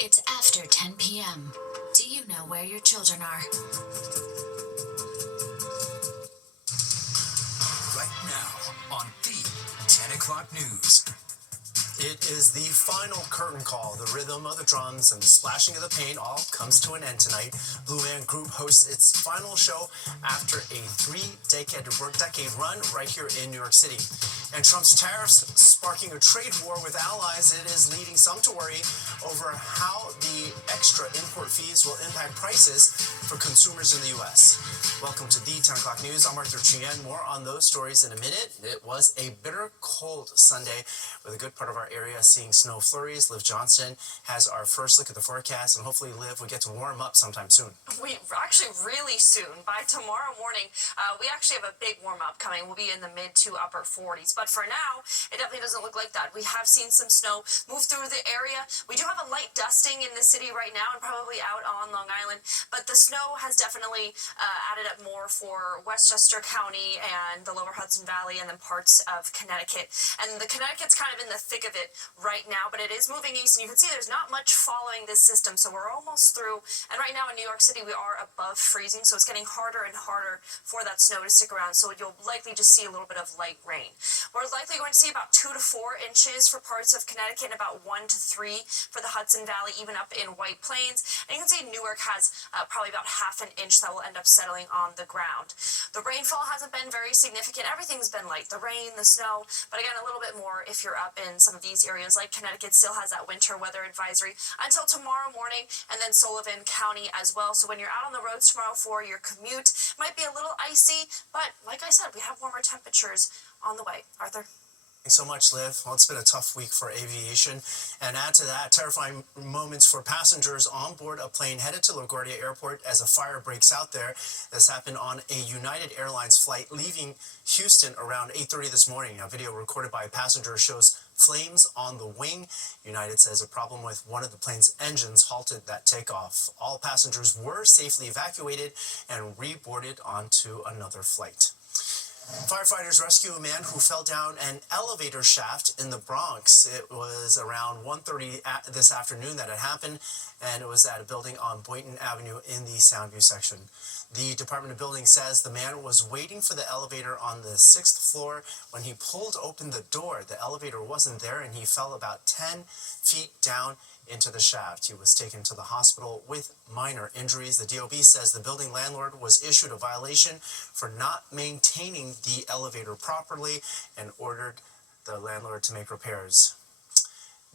It's after 10 p.m. Do you know where your children are? Right now on the 10 o'clock news. It is the final curtain call. The rhythm of the drums and the splashing of the paint all comes to an end tonight. Blue Man Group hosts its final show after a three-decade run right here in New York City. And Trump's tariffs sparking a trade war with allies. It is leading some to worry over how the extra import fees will impact prices for consumers in the U.S. Welcome to the 10 o'clock news. I'm Arthur Chien. More on those stories in a minute. It was a bitter cold Sunday with a good part of our area seeing snow flurries. Liv Johnston has our first look at the forecast, and hopefully, Liv, we get to warm up sometime soon. We actually really soon. By tomorrow morning, we actually have a big warm up coming. We'll be in the mid to upper 40s. But for now, it definitely doesn't look like that. We have seen some snow move through the area. We do have a light dusting in the city right now and probably out on Long Island. But the snow has definitely added up more for Westchester County and the lower Hudson Valley and then parts of Connecticut. And the Connecticut's kind of in the thick of it right now, but it is moving east. And you can see there's not much following this system. So we're almost through. And right now in New York City, we are above freezing. So it's getting harder and harder for that snow to stick around. So you'll likely just see a little bit of light rain. We're likely going to see about 2 to 4 inches for parts of Connecticut and about 1 to 3 for the Hudson Valley, even up in White Plains. And you can see Newark has probably about half an inch that will end up settling on the ground. The rainfall hasn't been very significant. Everything's been light, the rain, the snow, but again, a little bit more if you're up in some of these areas like Connecticut still has that winter weather advisory until tomorrow morning, and then Sullivan County as well. So when you're out on the roads tomorrow for your commute, it might be a little icy, but like I said, we have warmer temperatures on the way. Arthur? Thanks so much, Liv. Well, it's been a tough week for aviation. And add to that, terrifying moments for passengers on board a plane headed to LaGuardia Airport as a fire breaks out there. This happened on a United Airlines flight leaving Houston around 8:30 this morning. A video recorded by a passenger shows flames on the wing. United says a problem with one of the plane's engines halted that takeoff. All passengers were safely evacuated and reboarded onto another flight. Firefighters rescue a man who fell down an elevator shaft in the Bronx. It was around 1:30 this afternoon that it happened, and it was at a building on Boynton Avenue in the Soundview section. The Department of Building says the man was waiting for the elevator on the 6th floor. When he pulled open the door, the elevator wasn't there, and he fell about 10 feet down into the shaft. He was taken to the hospital with minor injuries. The DOB says the building landlord was issued a violation for not maintaining the elevator properly and ordered the landlord to make repairs.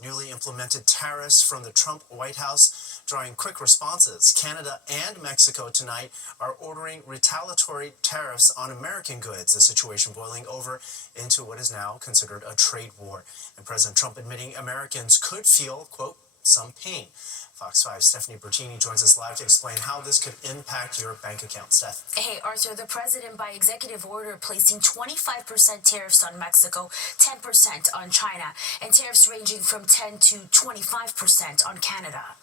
Newly implemented tariffs from the Trump White House drawing quick responses. Canada and Mexico tonight are ordering retaliatory tariffs on American goods, the situation boiling over into what is now considered a trade war. And President Trump admitting Americans could feel, quote, some pain. Fox 5's Stephanie Bertini joins us live to explain how this could impact your bank account. Steph. Hey, Arthur, the president by executive order placing 25% tariffs on Mexico, 10% on China, and tariffs ranging from 10 to 25% on Canada.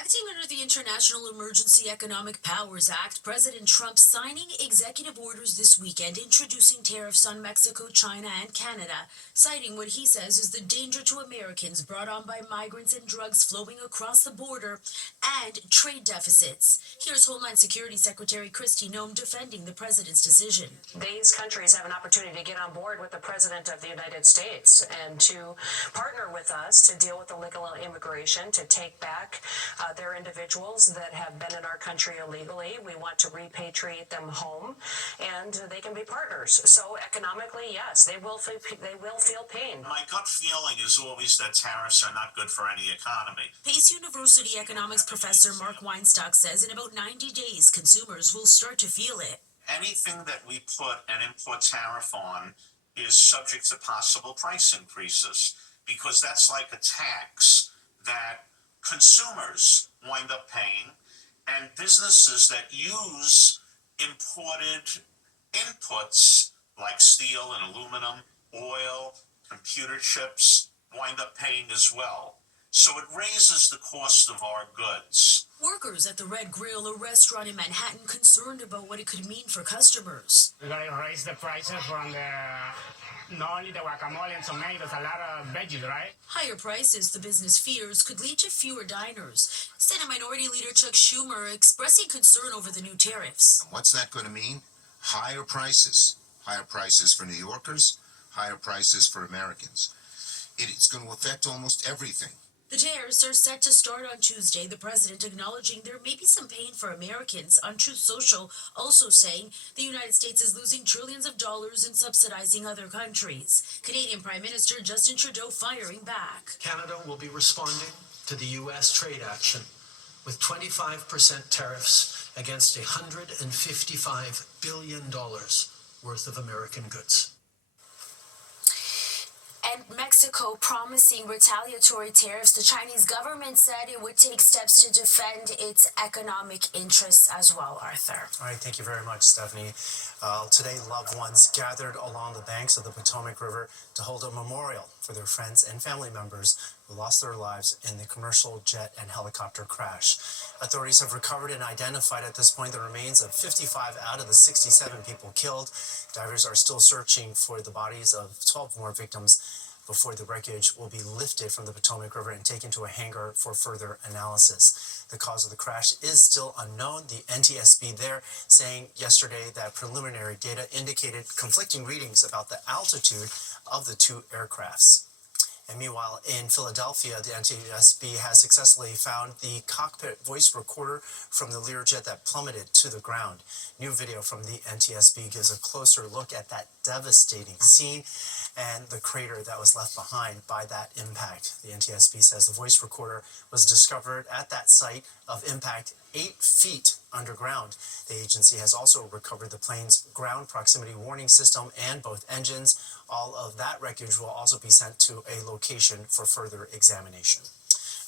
Acting under the International Emergency Economic Powers Act, President Trump signing executive orders this weekend introducing tariffs on Mexico, China, and Canada, citing what he says is the danger to Americans brought on by migrants and drugs flowing across the border and trade deficits. Here's Homeland Security Secretary Kristi Noem defending the president's decision. These countries have an opportunity to get on board with the president of the United States and to partner with us to deal with illegal immigration, to take back their individuals that have been in our country illegally. We want to repatriate them home, and they can be partners. So economically, yes, they will feel pain. My gut feeling is always that tariffs are not good for any economy. Pace University economics professor Mark Weinstock says in about 90 days, consumers will start to feel it. Anything that we put an import tariff on is subject to possible price increases, because that's like a tax that consumers wind up paying, and businesses that use imported inputs like steel and aluminum, oil, computer chips wind up paying as well. So it raises the cost of our goods. Workers at the Red Grill, a restaurant in Manhattan, concerned about what it could mean for customers. We're going to raise the prices from not only the guacamole and tomatoes, a lot of veggies, right? Higher prices, the business fears, could lead to fewer diners. Senate Minority Leader Chuck Schumer expressing concern over the new tariffs. What's that going to mean? Higher prices. Higher prices for New Yorkers, higher prices for Americans. It's going to affect almost everything. The tariffs are set to start on Tuesday, the president acknowledging there may be some pain for Americans. On Truth Social, also saying the United States is losing trillions of dollars in subsidizing other countries. Canadian Prime Minister Justin Trudeau firing back. Canada will be responding to the U.S. trade action with 25% tariffs against $155 billion worth of American goods. And Mexico promising retaliatory tariffs. The Chinese government said it would take steps to defend its economic interests as well, Arthur. All right, thank you very much, Stephanie. Today, loved ones gathered along the banks of the Potomac River to hold a memorial for their friends and family members who lost their lives in the commercial jet and helicopter crash. Authorities have recovered and identified at this point the remains of 55 out of the 67 people killed. Divers are still searching for the bodies of 12 more victims before the wreckage will be lifted from the Potomac River and taken to a hangar for further analysis. The cause of the crash is still unknown. The NTSB there saying yesterday that preliminary data indicated conflicting readings about the altitude of the two aircrafts. And meanwhile, in Philadelphia, the NTSB has successfully found the cockpit voice recorder from the Learjet that plummeted to the ground. New video from the NTSB gives a closer look at that devastating scene and the crater that was left behind by that impact. The NTSB says the voice recorder was discovered at that site of impact 8 feet underground. The agency has also recovered the plane's ground proximity warning system and both engines. All of that wreckage will also be sent to a location for further examination.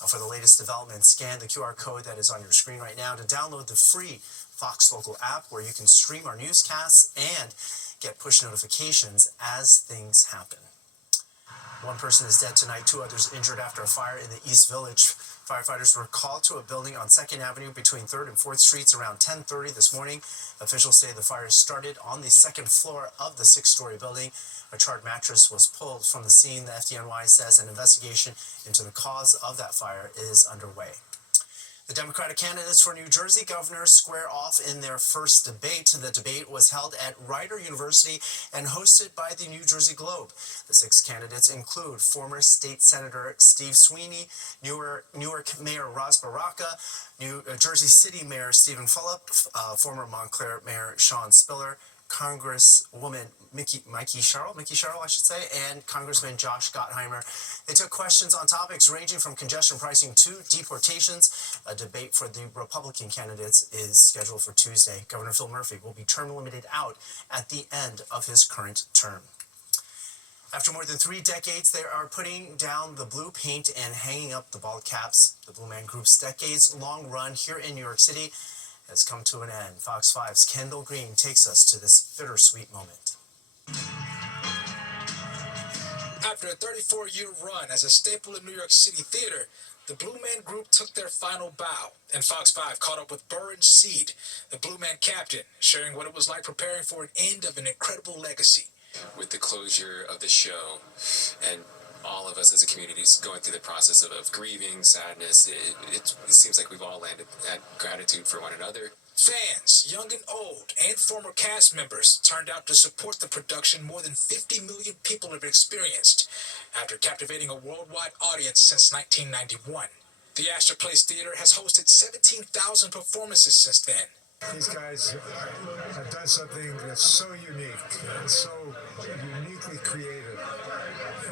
For the latest developments, scan the QR code that is on your screen right now to download the free Fox Local app where you can stream our newscasts and get push notifications as things happen. One person is dead tonight, 2 others injured after a fire in the East Village. Firefighters were called to a building on 2nd Avenue between 3rd and 4th Streets around 10:30 this morning. Officials say the fire started on the 2nd floor of the 6-story building. A charred mattress was pulled from the scene. The FDNY says an investigation into the cause of that fire is underway. The Democratic candidates for New Jersey governor square off in their first debate. The debate was held at Rider University and hosted by the New Jersey Globe. The 6 candidates include former state senator Steve Sweeney, Newark Mayor Ras Baraka, New Jersey City Mayor Stephen Fulop, former Montclair Mayor Sean Spiller, Congresswoman Mickey Sherrill, and Congressman Josh Gottheimer. They took questions on topics ranging from congestion pricing to deportations. A debate for the Republican candidates is scheduled for Tuesday. Governor Phil Murphy will be term limited out at the end of his current term. After more than 3 decades, they are putting down the blue paint and hanging up the bald caps. The Blue Man Group's decades-long run here in New York City has come to an end. Fox 5's Kendall Green takes us to this bittersweet moment. After a 34-year run as a staple in New York City theater, the Blue Man Group took their final bow, and Fox 5 caught up with Burren Seed, the Blue Man captain, sharing what it was like preparing for an end of an incredible legacy. With the closure of the show and all of us as a community going through the process of grieving, sadness, it seems like we've all landed at gratitude for one another. Fans, young and old, and former cast members turned out to support the production more than 50 million people have experienced after captivating a worldwide audience since 1991. The Astor Place Theater has hosted 17,000 performances since then. These guys have done something that's so unique and so uniquely creative.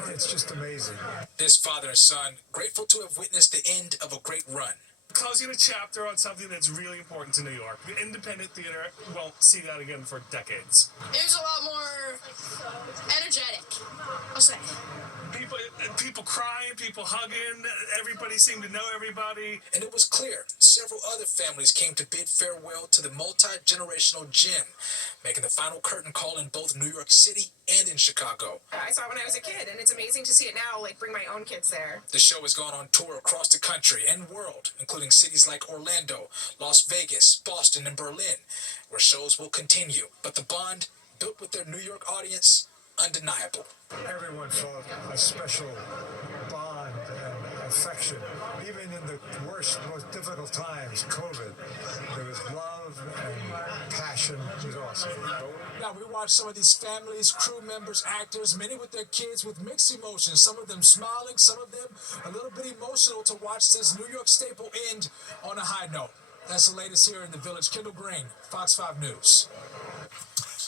It's just amazing. This father and son, grateful to have witnessed the end of a great run. Closing a chapter on something that's really important to New York. The independent theater won't see that again for decades. It was a lot more energetic, I'll say. People crying, people hugging, everybody seemed to know everybody. And it was clear several other families came to bid farewell to the multi-generational gym, making the final curtain call in both New York City and in Chicago. I saw it when I was a kid, and it's amazing to see it now, like bring my own kids there. The show has gone on tour across the country and world, including cities like Orlando, Las Vegas, Boston, and Berlin, where shows will continue. But the bond built with their New York audience, undeniable. Everyone felt a special bond and affection. Even in the worst, most difficult times, COVID, there was love and passion. It was awesome. Now, we watched some of these families, crew members, actors, many with their kids with mixed emotions, some of them smiling, some of them a little bit emotional to watch this New York staple end on a high note. That's the latest here in the Village. Kendall Green, Fox 5 News.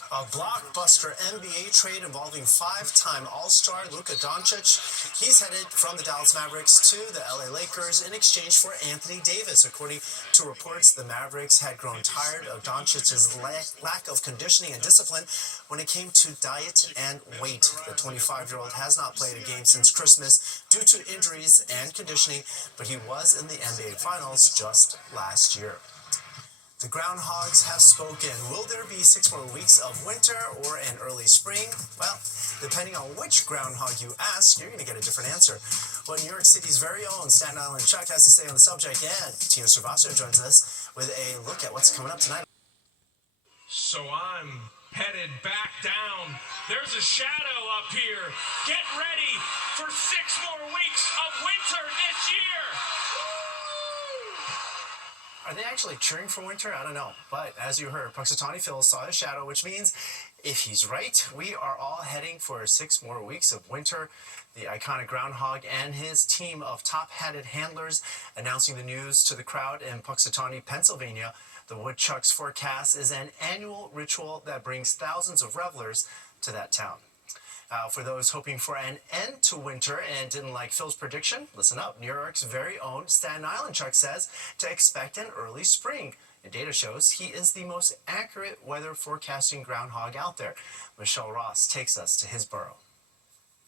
A blockbuster NBA trade involving five-time All-Star Luka Doncic. He's headed from the Dallas Mavericks to the LA Lakers in exchange for Anthony Davis. According to reports, the Mavericks had grown tired of Doncic's lack of conditioning and discipline when it came to diet and weight. The 25-year-old has not played a game since Christmas due to injuries and conditioning, but he was in the NBA Finals just last year. The groundhogs have spoken. Will there be 6 more weeks of winter or an early spring? Well, depending on which groundhog you ask, you're going to get a different answer. What New York City's very own Staten Island Chuck has to say on the subject, and Tino Servacio joins us with a look at what's coming up tonight. So I'm headed back down. There's a shadow up here. Get ready for 6 more weeks of winter this year. Are they actually cheering for winter? I don't know. But as you heard, Punxsutawney Phil saw his shadow, which means if he's right, we are all heading for 6 more weeks of winter. The iconic groundhog and his team of top-hatted handlers announcing the news to the crowd in Punxsutawney, Pennsylvania. The woodchuck's forecast is an annual ritual that brings thousands of revelers to that town. For those hoping for an end to winter and didn't like Phil's prediction, listen up. New York's very own Staten Island Chuck says to expect an early spring. And data shows he is the most accurate weather forecasting groundhog out there. Michelle Ross takes us to his burrow.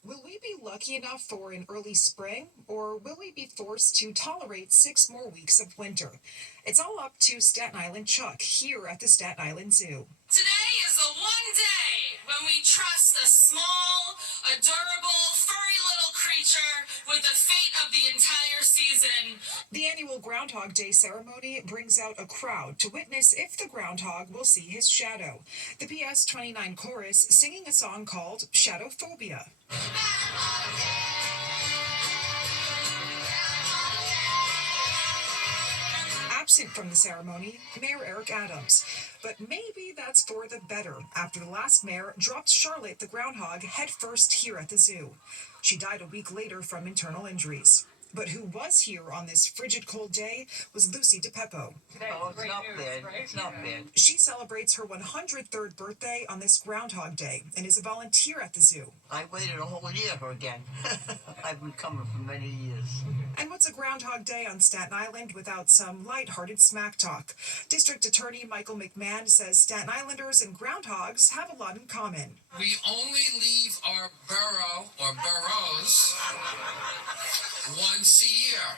Will we be lucky enough for an early spring, or will we be forced to tolerate 6 more weeks of winter? It's all up to Staten Island Chuck here at the Staten Island Zoo. Today is the one day when we trust a small, adorable, furry little creature with the fate of the entire season. The annual Groundhog Day ceremony brings out a crowd to witness if the groundhog will see his shadow. The PS 29 chorus singing a song called Shadowphobia. Absent from the ceremony, Mayor Eric Adams. But maybe that's for the better after the last mayor dropped Charlotte the groundhog headfirst here at the zoo. She died a week later from internal injuries. But who was here on this frigid cold day was Lucy DePeppo. Oh, it's not bad. It's not bad. She celebrates her 103rd birthday on this Groundhog Day and is a volunteer at the zoo. I waited a whole year again. I've been coming for many years. And what's a Groundhog Day on Staten Island without some lighthearted smack talk? District Attorney Michael McMahon says Staten Islanders and groundhogs have a lot in common. We only leave our burrow or burrows once a year.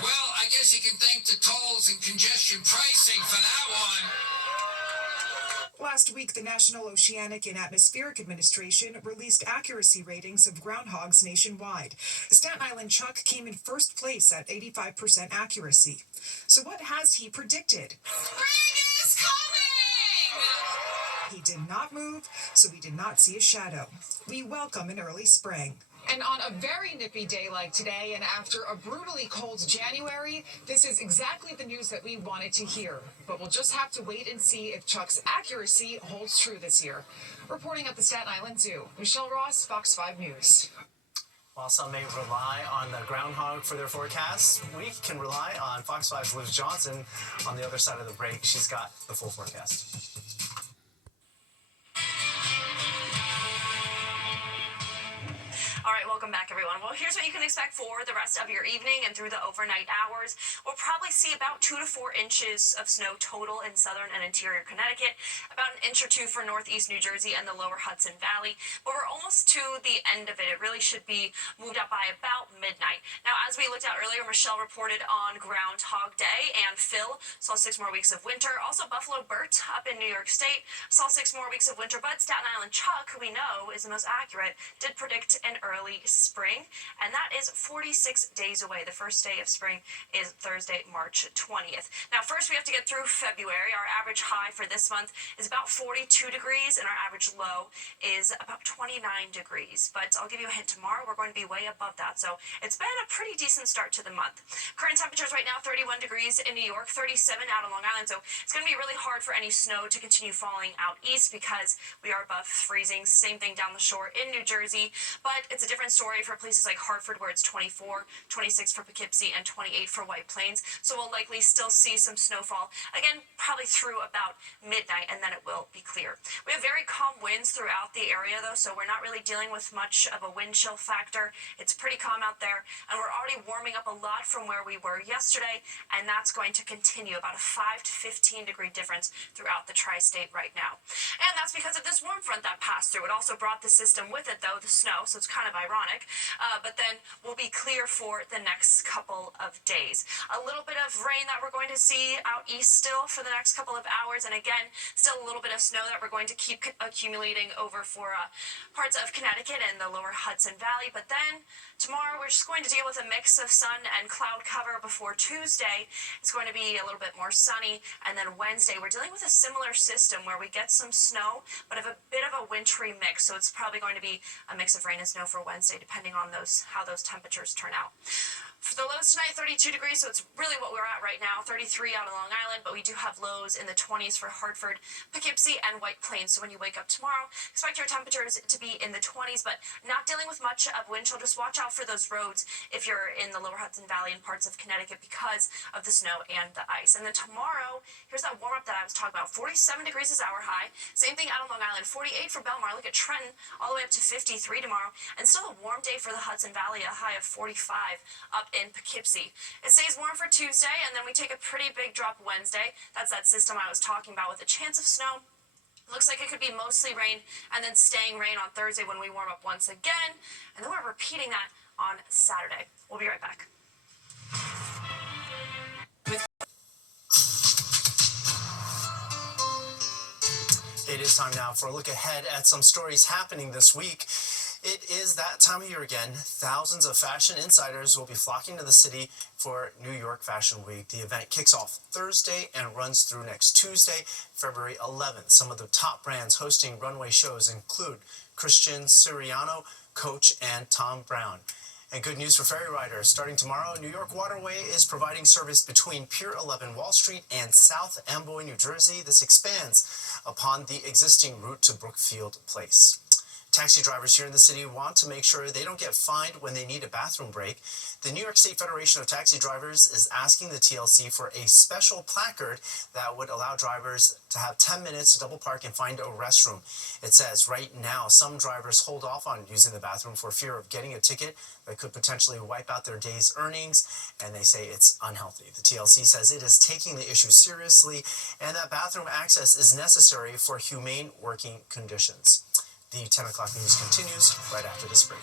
Well, I guess you can thank the tolls and congestion pricing for that one. Last week, the National Oceanic and Atmospheric Administration released accuracy ratings of groundhogs nationwide. Staten Island Chuck came in first place at 85% accuracy. So what has he predicted? Spring is coming! He did not move, so we did not see a shadow. We welcome an early spring. And on a very nippy day like today, and after a brutally cold January, this is exactly the news that we wanted to hear. But we'll just have to wait and see if Chuck's accuracy holds true this year. Reporting at the Staten Island Zoo, Michelle Ross, Fox 5 News. While some may rely on the groundhog for their forecasts, we can rely on Fox 5's Liz Johnson on the other side of the break. She's got the full forecast. All right, well, Welcome back, everyone. Well, here's what you can expect for the rest of your evening and through the overnight hours. We'll probably see about 2 to 4 inches of snow total in southern and interior Connecticut, about an inch or two for northeast New Jersey and the lower Hudson Valley. But we're almost to the end of it. It really should be moved up by about midnight. Now, as we looked at earlier, Michelle reported on Groundhog Day, and Phil saw 6 more weeks of winter. Also, Buffalo Bert up in New York State saw 6 more weeks of winter, but Staten Island Chuck, who we know is the most accurate, did predict an early spring, and that is 46 days away. The first day of spring is Thursday, March 20th. Now, first we have to get through February. Our average high for this month is about 42 degrees, and our average low is about 29 degrees. But I'll give you a hint, tomorrow we're going to be way above that, so it's been a pretty decent start to the month. Current temperatures right now, 31 degrees in New York, 37 out on Long Island, so it's going to be really hard for any snow to continue falling out east because we are above freezing. Same thing down the shore in New Jersey, but it's a different story for places like Hartford, where it's 24, 26 for Poughkeepsie, and 28 for White Plains. So we'll likely still see some snowfall, again, probably through about midnight, and then it will be clear. We have very calm winds throughout the area, though, so we're not really dealing with much of a wind chill factor. It's pretty calm out there, and we're already warming up a lot from where we were yesterday, and that's going to continue, about a 5 to 15 degree difference throughout the tri-state right now. And that's because of this warm front that passed through. It also brought the system with it, though, the snow, so it's kind of ironic. But then we'll be clear for the next couple of days. A little bit of rain that we're going to see out east still for the next couple of hours, and again, still a little bit of snow that we're going to keep accumulating over for parts of Connecticut and the lower Hudson Valley. But then tomorrow we're just going to deal with a mix of sun and cloud cover before Tuesday. It's going to be a little bit more sunny, and then Wednesday we're dealing with a similar system where we get some snow, but of a bit of a wintry mix, so it's probably going to be a mix of rain and snow for Wednesday, depending on how those temperatures turn out. For the lows tonight, 32 degrees, so it's really what we're at right now, 33 out on Long Island, but we do have lows in the 20s for Hartford, Poughkeepsie, and White Plains. So when you wake up tomorrow, expect your temperatures to be in the 20s, but not dealing with much of wind chill. Just watch out for those roads if you're in the lower Hudson Valley and parts of Connecticut because of the snow and the ice. And then tomorrow, here's that warm-up that I was talking about. 47 degrees is our high. Same thing out on Long Island. 48 for Belmar. Look at Trenton, all the way up to 53 tomorrow. And still a warm day for the Hudson Valley, a high of 45 up in Poughkeepsie. It stays warm for Tuesday, and then we take a pretty big drop Wednesday. That's that system I was talking about with a chance of snow. Looks like it could be mostly rain and then staying rain on Thursday when we warm up once again. And then we're repeating that on Saturday. We'll be right back. It is time now for a look ahead at some stories happening this week. It is that time of year again. Thousands of fashion insiders will be flocking to the city for New York Fashion Week. The event kicks off Thursday and runs through next Tuesday, February 11th. Some of the top brands hosting runway shows include Christian Siriano, Coach, and Tom Brown. And good news for ferry riders. Starting tomorrow, New York Waterway is providing service between Pier 11 Wall Street and South Amboy, New Jersey. This expands upon the existing route to Brookfield Place. Taxi drivers here in the city want to make sure they don't get fined when they need a bathroom break. The New York State Federation of Taxi Drivers is asking the TLC for a special placard that would allow drivers to have 10 minutes to double park and find a restroom. It says right now some drivers hold off on using the bathroom for fear of getting a ticket that could potentially wipe out their day's earnings, and they say it's unhealthy. The TLC says it is taking the issue seriously and that bathroom access is necessary for humane working conditions. The 10 o'clock news continues right after this break.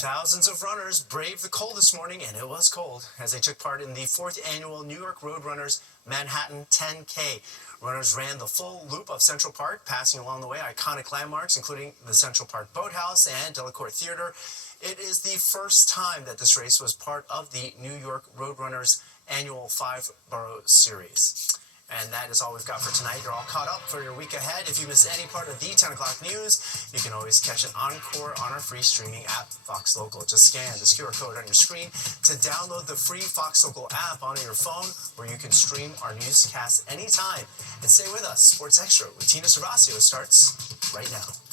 Thousands of runners braved the cold this morning, and it was cold, as they took part in the 4th annual New York Road Runners Manhattan 10K. Runners ran the full loop of Central Park, passing along the way iconic landmarks, including the Central Park Boathouse and Delacorte Theater. It is the first time that this race was part of the New York Road Runners annual 5-borough series. And that is all we've got for tonight. You're all caught up for your week ahead. If you miss any part of the 10 o'clock news, you can always catch an encore on our free streaming app, Fox Local. Just scan this QR code on your screen to download the free Fox Local app on your phone, where you can stream our newscasts anytime. And stay with us. Sports Extra with Tina Servasio starts right now.